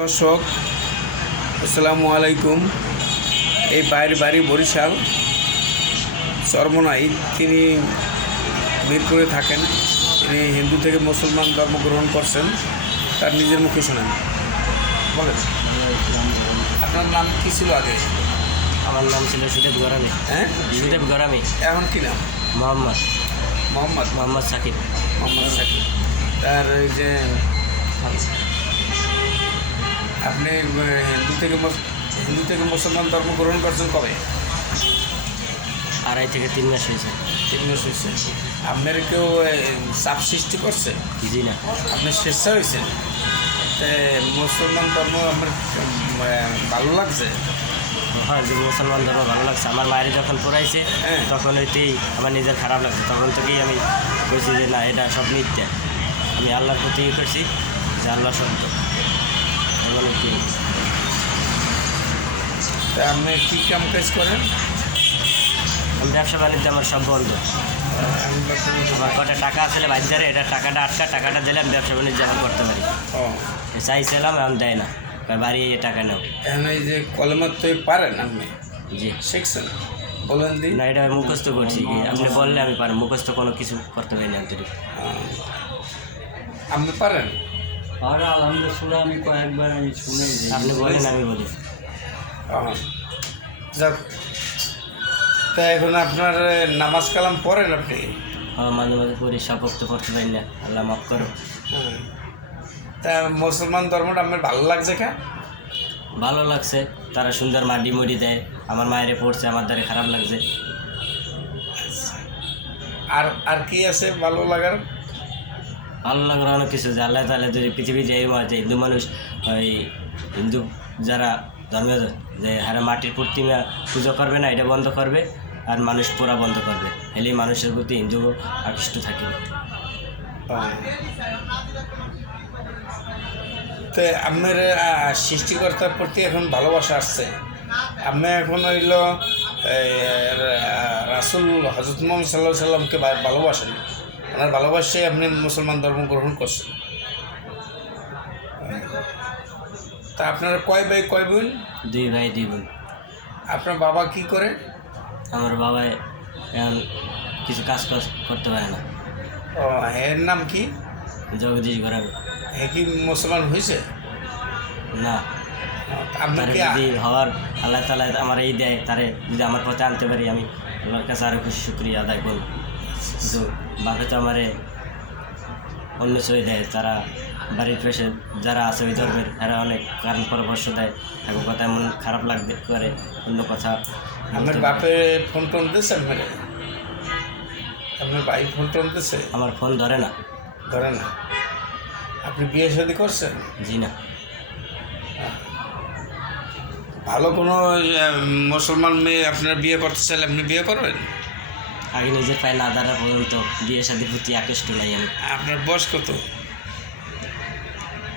দর্শক আসসালামু আলাইকুম। এই বাইরের বাড়ি বরিশাল চরমনাই। তিনি মিরপুরে থাকেন। তিনি হিন্দু থেকে মুসলমান ধর্ম গ্রহণ করছেন। তার নিজের মুখে শোনেন। বলেন, আপনার নাম কী ছিল আগে? আমার নাম ছিল সুদেব গরামি। হ্যাঁ, সুদেব গরামি। এখন কী নাম? মোহাম্মদ মোহাম্মদ সাকিব। সাকিব। তার ওই যে আপনি হিন্দু থেকে মুসলমান ধর্ম গ্রহণ করছেন কবে? 2.5 থেকে 3 মাস হয়েছে। 3 মাস হয়েছে। আপনার কেউ চাপ সৃষ্টি করছে? জি না, আপনি স্বেচ্ছা হয়েছেন? মুসলমান ধর্ম আপনার ভালো লাগছে? হ্যাঁ, যে মুসলমান ধর্ম ভালো লাগছে। আমার মায়ের যখন পড়াইছে হ্যাঁ, তখন ওইতেই আমার নিজের খারাপ লাগছে। তখন থেকেই আমি বলছি যে না, এটা সব মিথ্যা। আমি আল্লাহর প্রতি করছি যে আল্লাহ সত্য। এমন কি তা আপনি কী কাম কাজ করেন? আমি ব্যবসা বাণিজ্য আমার সব বন্ধ। আমার কটা টাকা আসলে বাজারে, এটা টাকাটা টাকাটা দিলে আমি ব্যবসা বাণিজ্য এখন করতে পারি। ও, চাইছিলাম, এখন দেয় না, বাড়ি টাকা নেও। এখন এই যে কলমার তো পারেন আপনি? জি, শিখছেন? বলেন দিন। না, এটা মুখস্থ করছি। আপনি বললে আমি পারি, মুখস্থ কোনো কিছু করতে পারি না। আপনি পারেন? আর আলহামদুলিল্লাহ আমি কয়েকবার আমি শুনে আপনি বলেন, আমি বলি। যাক, তা এখন আপনার নামাজ কালাম পড়েন আপনি? মাঝে মাঝে পড়ি, সব তো করতে পারি না, আল্লাহ মাফ করো। তা মুসলমান ধর্মটা আপনার ভালো লাগছে কা? ভালো লাগছে, তারা সুন্দর মাটি মুড়ি দেয়। আমার মায়েরে পড়ছে, আমার দ্বারা খারাপ লাগছে। আর আর কি আছে ভালো লাগার? ভালো লাগার অনেক কিছু, যে আল্লাহ তাআলা যদি পৃথিবীতে এই যে হিন্দু মানুষ, ওই হিন্দু যারা ধর্মীয়, যে হারা মাটির প্রতিমা পুজো করবে না, এটা বন্ধ করবে, আর মানুষ পোড়া বন্ধ করবে। এলেই মানুষের প্রতি হিন্দু আকৃষ্ট থাকে। তো আপনার সৃষ্টিকর্তার প্রতি এখন ভালোবাসা আসছে। আপনি এখন হইল রাসূল হযরত মুহাম্মদ সাল্লাল্লাহু আলাইহি সাল্লামকে ভালোবাসেন। ওনার ভালোবাসায় আপনি মুসলমান ধর্ম গ্রহণ করছেন। তা আপনারা কয় ভাই কয় বোন? 2 ভাই 2 বোন। আপনার বাবা কি করে? আমার বাবা এখন কিছু কাজ করতে পারে না। ও, এর নাম কি? জগদীশ গরামি। হে কি মুসলমান হয়েছে? না, আপনি তারে কি যদি হওয়ার আল্লাহ তাআলা আমার এই দেয়, তারে যদি আমার পথে আনতে পারি, আমি আল্লাহর কাছে আরও খুশি শুকরিয়া আদায় করব। কিন্তু বাপে তো আমারে অন্য ছবি দেয়। তারা বাড়ির পাশে যারা আছে ওই ধর্মের, এরা অনেক কারণ পরামর্শ দেয়। এখন কথা এমন খারাপ লাগবে করে, অন্য কথা। আপনার বাপে ফোন টোন দিয়েছে? আপনার ভাই ফোন টোন দিয়েছে? আমার ফোন ধরে না। ধরে না? আপনি বিয়ে শাদী করছেন? জি না। ভালো কোনো মুসলমান মেয়ে আপনারা বিয়ে করতে চাইলে আপনি বিয়ে করবেন? আগে নিজের পায়ে না দাঁড়া পর্যন্ত বিয়ে শাদীর প্রতি আকৃষ্ট নাই আমি। আপনার বয়স কত?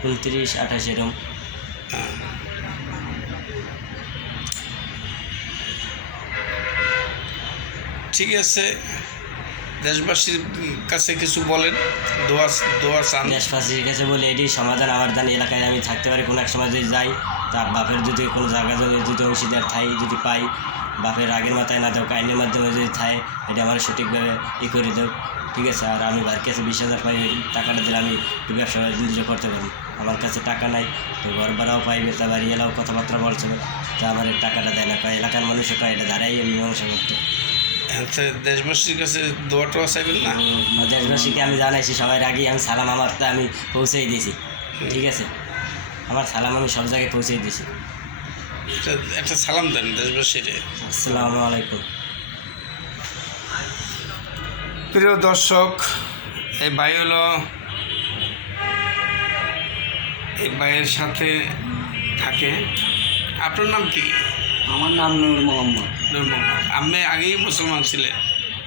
29-28 এরকম। ঠিক আছে, দেশবাসীর কাছে কিছু বলেন, দোয়া চান। দেশবাসীর কাছে বলে এটি সমাধান। আমার দান এলাকায় আমি থাকতে পারি, কোনো এক সময় যদি যাই, তার বাপের যদি কোনো জায়গা জমি যদি অংশীদার ঠাই যদি পাই, বাপের আগের মাথায় না দেও, আইনের মাধ্যমে যদি থাই, এটা আমার সঠিকভাবে করে দেব। ঠিক আছে? আর আমি বাড়ির কাছে 20,000 পাই, টাকাটা দিলে আমি একটু ব্যবসা বাণিজ্য করতে পারি। আমার কাছে টাকা নাই, তো ঘর ভাড়াও পাইবে, তা বাড়ি এলাও কথাবার্তা বলছে, তা আমার এই টাকাটা দেয় না। এলাকার মানুষও কয় এটা ধারাই মীমাংসা করতে। দেশবাসীর কাছে দোয়াটা চাইবেন না? দেশবাসীকে আমি জানাইছি, সবার আগেই আমি সালাম আমারটা আমি পৌঁছেই দিয়েছি। ঠিক আছে? আমার সালাম আমি সব জায়গায় পৌঁছেই দিয়েছি। একটা সালাম দেন দেশবাসীর। আসসালামু আলাইকুম। প্রিয় দর্শক, এই ভাই হলো, এই ভাইয়ের সাথে থাকে। আপনার নাম কি? আমার নাম নূর মোহাম্মদ। নূর মোহাম্মদ। আপনি আগেই মুসলমান ছিলেন?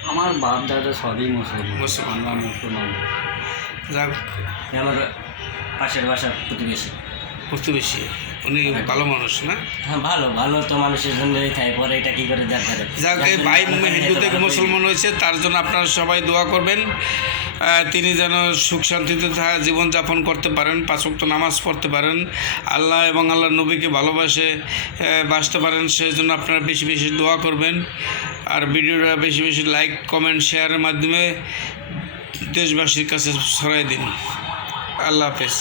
আমার বাপ দাদা সবই মুসলমান। মুসলমান। যাক, আমার পাশের বাসার প্রতিবেশী। প্রতিবেশী। উনি ভালো মানুষ না? হ্যাঁ ভালো ভালো তো মানুষের জন্যই থাকে, পরে এটা কী করে দেখা যায়। যাক, এই ভাই হিন্দু থেকে মুসলমান হয়েছে, তার জন্য আপনারা সবাই দোয়া করবেন। তিনি যেন সুখ শান্তিতে জীবনযাপন করতে পারেন, 5 ওয়াক্ত নামাজ পড়তে পারেন, আল্লাহ এবং আল্লাহ নবীকে ভালোবাসে বাঁচতে পারেন, সেই জন্য আপনারা বেশি বেশি দোয়া করবেন। আর ভিডিওটা বেশি বেশি লাইক কমেন্ট শেয়ারের মাধ্যমে দেশবাসীর কাছে ছড়াই দিন। আল্লাহ হাফেজ।